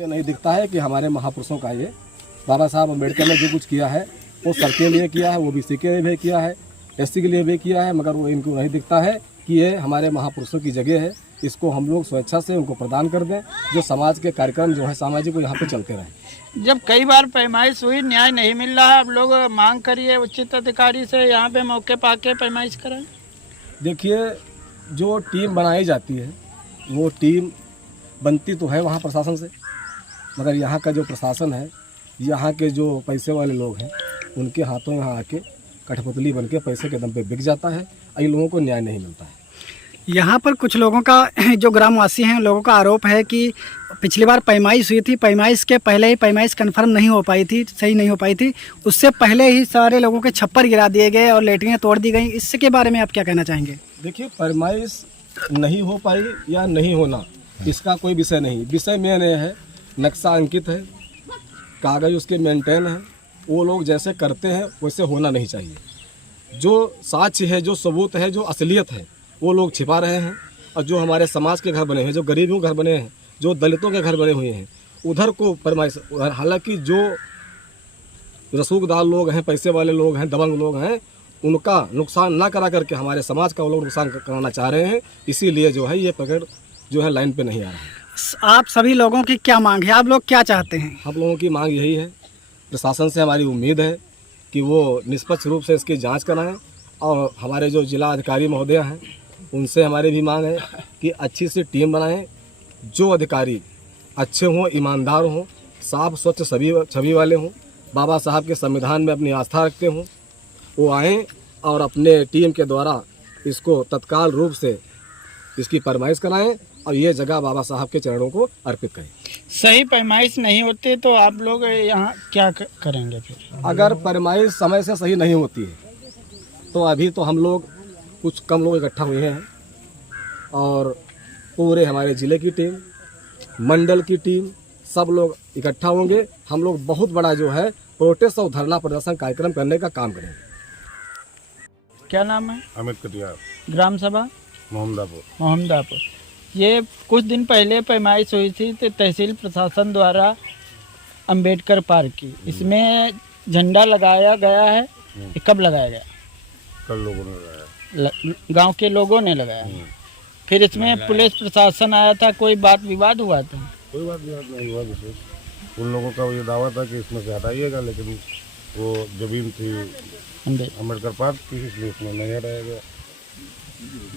ये नहीं दिखता है कि हमारे महापुरुषों का ये बाबा साहब अम्बेडकर ने जो कुछ किया है वो सबके लिए किया है, वो ओबीसी के लिए भी किया है, एससी के लिए भी किया है, मगर वो इनको नहीं दिखता है कि ये हमारे महापुरुषों की जगह है। इसको हम लोग स्वेच्छा से उनको प्रदान कर दें, जो समाज के कार्यक्रम जो है सामाजिक वो यहाँ पे चलते रहें। जब कई बार पैमाइश हुई, न्याय नहीं मिल रहा है, आप लोग मांग करिए उचित अधिकारी से यहाँ पे मौके पर आके पैमाइश कराएं। देखिए, जो टीम बनाई जाती है वो टीम बनती तो है वहाँ प्रशासन से, मगर यहाँ का जो प्रशासन है, यहाँ के जो पैसे वाले लोग हैं, उनके हाथों यहाँ आके कठपुतली बन के पैसे के दम पे बिक जाता है। इन लोगों को न्याय नहीं मिलता है। यहाँ पर कुछ लोगों का, जो ग्रामवासी हैं, लोगों का आरोप है कि पिछली बार पैमाइश हुई थी, पैमाइश के पहले ही पैमाइश कंफर्म नहीं हो पाई थी, सही नहीं हो पाई थी, उससे पहले ही सारे लोगों के छप्पर गिरा दिए गए और लेटरिनें तोड़ दी गई। इसके बारे में आप क्या कहना चाहेंगे? देखिए, पैमाइश नहीं हो पाई या नहीं होना, इसका कोई विषय नहीं। विषय मेन ये है, नक्शा अंकित है, कागज़ उसके मेंटेन है, वो लोग जैसे करते हैं वैसे होना नहीं चाहिए। जो साक्ष्य है, जो सबूत है, जो असलियत है, वो लोग छिपा रहे हैं। और जो हमारे समाज के घर बने हैं, जो गरीबों के घर बने हैं, जो दलितों के घर बने हुए हैं, उधर को फरमाइश, हालांकि जो रसूखदार लोग हैं, पैसे वाले लोग हैं, दबंग लोग हैं, उनका नुकसान ना करा करके हमारे समाज का वो लोग नुकसान कराना चाह रहे हैं। इसीलिए जो है ये पकड़ जो है लाइन पे नहीं आ रहा है। आप सभी लोगों की क्या मांग है? आप लोग क्या चाहते हैं? हम लोगों की मांग यही है, प्रशासन से हमारी उम्मीद है कि वो निष्पक्ष रूप से इसकी जांच कराएं। और हमारे जो जिला अधिकारी महोदय हैं, उनसे हमारी भी मांग है कि अच्छी सी टीम बनाएं, जो अधिकारी अच्छे हों, ईमानदार हों, साफ स्वच्छ छवि वाले हों, बाबा साहब के संविधान में अपनी आस्था रखते हों, वो आएँ और अपने टीम के द्वारा इसको तत्काल रूप से इसकी फरमाइश कराएं और ये जगह बाबा साहब के चरणों को अर्पित करें। सही पैमाइश नहीं होती तो आप लोग यहाँ क्या करेंगे फिर? अगर पैमाइश समय से सही नहीं होती है तो अभी तो हम लोग कुछ कम लोग इकट्ठा हुए हैं और पूरे हमारे ज़िले की टीम, मंडल की टीम, सब लोग इकट्ठा होंगे। हम लोग बहुत बड़ा जो है प्रोटेस्ट और धरना प्रदर्शन कार्यक्रम करने का काम करेंगे। क्या नाम है? अमित कटियार, ग्राम सभा मोहम्मदापुर। ये कुछ दिन पहले पैमाइश हुई थी तो तहसील प्रशासन द्वारा अंबेडकर पार्क की, इसमें झंडा लगाया गया है। ये कब लगाया गया? कल लोगों ने लगाया, गांव के लोगों ने लगाया। फिर इसमें पुलिस प्रशासन आया था, कोई बात विवाद हुआ था? कोई बात नहीं हुआ विशेष। उन लोगों का ये दावा था कि इसमें से हटाइएगा, लेकिन वो जमीन थी अम्बेडकर पार्क की, इसलिए उसमें नहीं हटाया गया।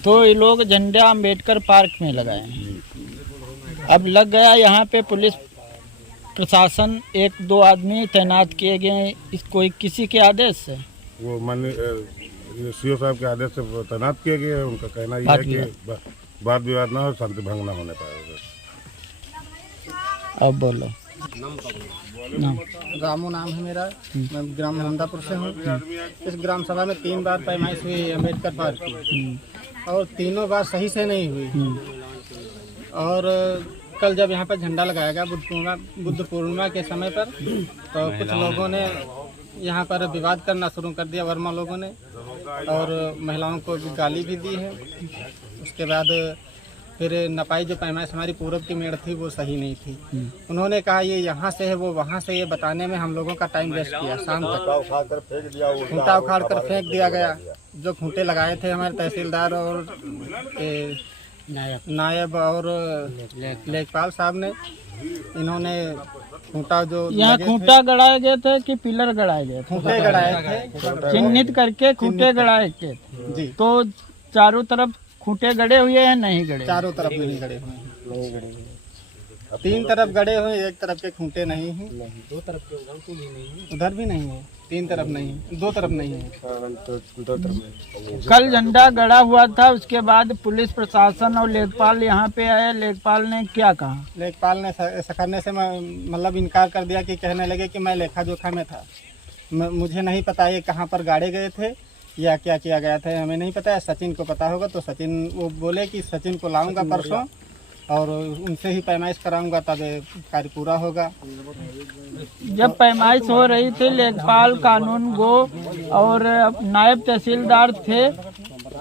तो ये लोग झंडा अम्बेडकर पार्क में लगाए हैं। अब लग गया यहाँ पे पुलिस प्रशासन, 1-2 आदमी तैनात किए गए हैं, कोई किसी के आदेश से? वो माननीय सीओ साहब के आदेश से तैनात किए गए हैं। उनका कहना यह है कि वाद विवाद ना हो, शांति भंग ना होने पाएगा। अब बोलो। नाम? रामू नाम है मेरा, मैं ग्राम मोहम्मदापुर से हूँ। इस ग्राम सभा में 3 बार पैमाइश हुई अम्बेडकर पार्क की और तीनों बार सही से नहीं हुई। और कल जब यहाँ पर झंडा लगाया गया बुद्ध पूर्णिमा के समय पर, तो कुछ लोगों ने यहाँ पर विवाद करना शुरू कर दिया, वर्मा लोगों ने, और महिलाओं को भी गाली भी दी है। उसके बाद फिर नपाई जो पैमाइश हमारी पूरब की मेड़ थी वो सही नहीं थी। उन्होंने कहा ये यहाँ से है, वो वहाँ से, ये बताने में हम लोगों का टाइम वेस्ट किया। शाम तक खूंटा उखाड़ कर फेंक दिया गया। जो खूंटे लगाए थे हमारे तहसीलदार और नायब और लेखपाल साहब ने, इन्होंने खूंटा जो यहाँ खूंटा गड़ाए गए थे कि पिलर गड़ाए गए थे? खूंटे गड़ाए थे, चिन्हित करके खूंटे गड़ाए थे जी। तो चारों तरफ खूंटे गड़े हुए हैं, नहीं गड़े? चारों तरफ नहीं गड़े हुए, 3 तरफ गड़े हुए, 1 तरफ के खूंटे नहीं हैं। 2 तरफ के उधर भी नहीं है, 3 तरफ नहीं है, 2 तरफ नहीं है। कल झंडा गड़ा हुआ था, उसके बाद पुलिस प्रशासन और लेखपाल यहाँ पे आए। लेखपाल ने क्या कहा? लेखपाल ने ऐसा करने से मतलब इनकार कर दिया, कि कहने लगे कि मैं लेखा जोखा में था, मुझे नहीं पता ये कहाँ पर गाड़े गए थे या क्या किया गया था, हमें नहीं पता है। सचिन को पता होगा। तो सचिन, वो बोले कि सचिन को लाऊंगा परसों और उनसे ही पैमाइश कराऊंगा, तब कार्य पूरा होगा। जब पैमाइश हो रही थी, लेखपाल, कानून गो और नायब तहसीलदार थे,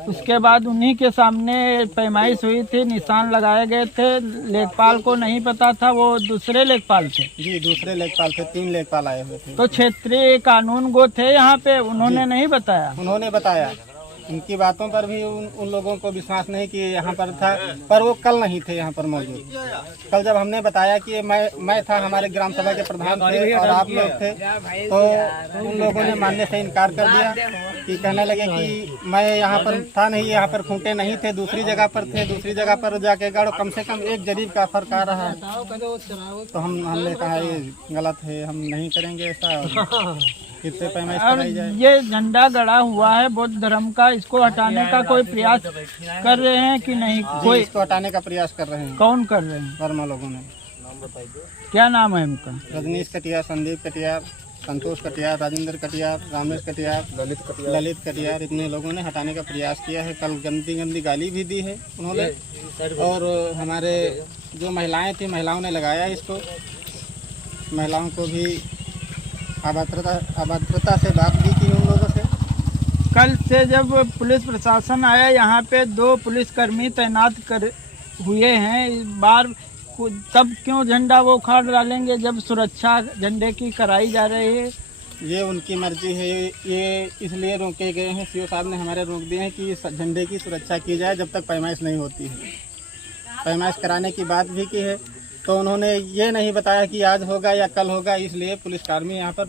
उसके बाद उन्हीं के सामने पैमाइश हुई थी, निशान लगाए गए थे। लेखपाल को नहीं पता था, वो दूसरे लेखपाल थे। जी दूसरे लेखपाल थे, 3 लेखपाल आए हुए थे। तो क्षेत्रीय कानून गो थे यहाँ पे, उन्होंने नहीं बताया। उन्होंने बताया, उनकी बातों पर भी उन लोगों को विश्वास नहीं कि यहाँ पर था, पर वो कल नहीं थे यहाँ पर मौजूद। कल जब हमने बताया कि मैं था, हमारे ग्राम सभा के प्रधान थे और आप लोग थे, तो उन लोगों ने मानने से इनकार कर दिया कि कहने लगे कि मैं यहाँ पर था नहीं, यहाँ पर खूंटे नहीं थे, दूसरी जगह पर थे, दूसरी जगह पर जाके गाड़ो, कम से कम 1 जरीब का फर्क आ रहा है। तो हमने कहा ये गलत है, हम नहीं करेंगे ऐसा, फिर से पैमाइश और कराई जाए। ये झंडा गड़ा हुआ है बौद्ध धर्म का, इसको हटाने का कोई प्रयास कर रहे हैं कि नहीं? कोई इसको हटाने का प्रयास कर रहे हैं, कौन कर रहे हैं? वर्मा लोगों ने। क्या नाम है उनका? रजनीश कटियार, संदीप कटियार, संतोष कटियार, राजेंद्र कटियार, रामेश कटियार, ललित कटियार, इतने लोगों ने हटाने का प्रयास किया है। कल गंदी गंदी गाली भी दी है उन्होंने, और हमारे जो महिलाएं थी, महिलाओं ने लगाया इसको, महिलाओं को भी अभद्रता से बात भी की उन लोगों से। कल से जब पुलिस प्रशासन आया यहाँ पे, 2 पुलिसकर्मी तैनात कर हुए हैं इस बार, तब क्यों झंडा वो उखाड़ डालेंगे जब सुरक्षा झंडे की कराई जा रही है? ये उनकी मर्जी है, ये इसलिए रोके गए हैं, सीओ साहब ने हमारे रोक दिए हैं कि इस झंडे की सुरक्षा की जाए जब तक पैमाइश नहीं होती है। पैमाइश कराने की बात भी की है, तो उन्होंने ये नहीं बताया कि आज होगा या कल होगा, इसलिए पुलिसकर्मी यहाँ पर